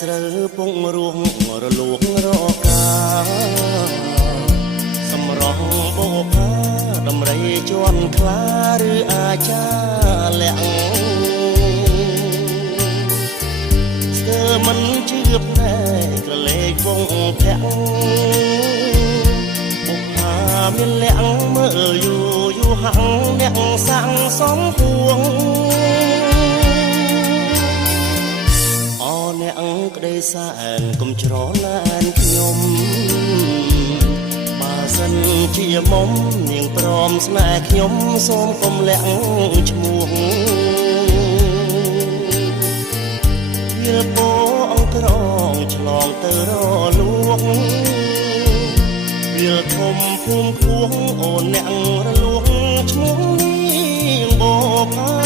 ស្រូវពងរួងរលួងរកាសម្រងបោផាដំរីជន់ខ្លាឬអាចាលាក់ស្ទើមិនជឿភ្នែកក្រឡេកវងធាក់បុកផាមានលាក់មើលយូយូហាំងអ្នកសាំងសំពួងអ្នកក្តីសែនកុំច្រណែនខ្ញុំបើសិនជាមុំនាងព្រមស្នេហ៍ខ្ញុំសូមកុំលាក់ឈ្មោះវាពោអង្ក្រងឆ្លងទៅរលួងវាធំភូមិខួងអូនអ្នករលួងឈ្មោះនាងបោផា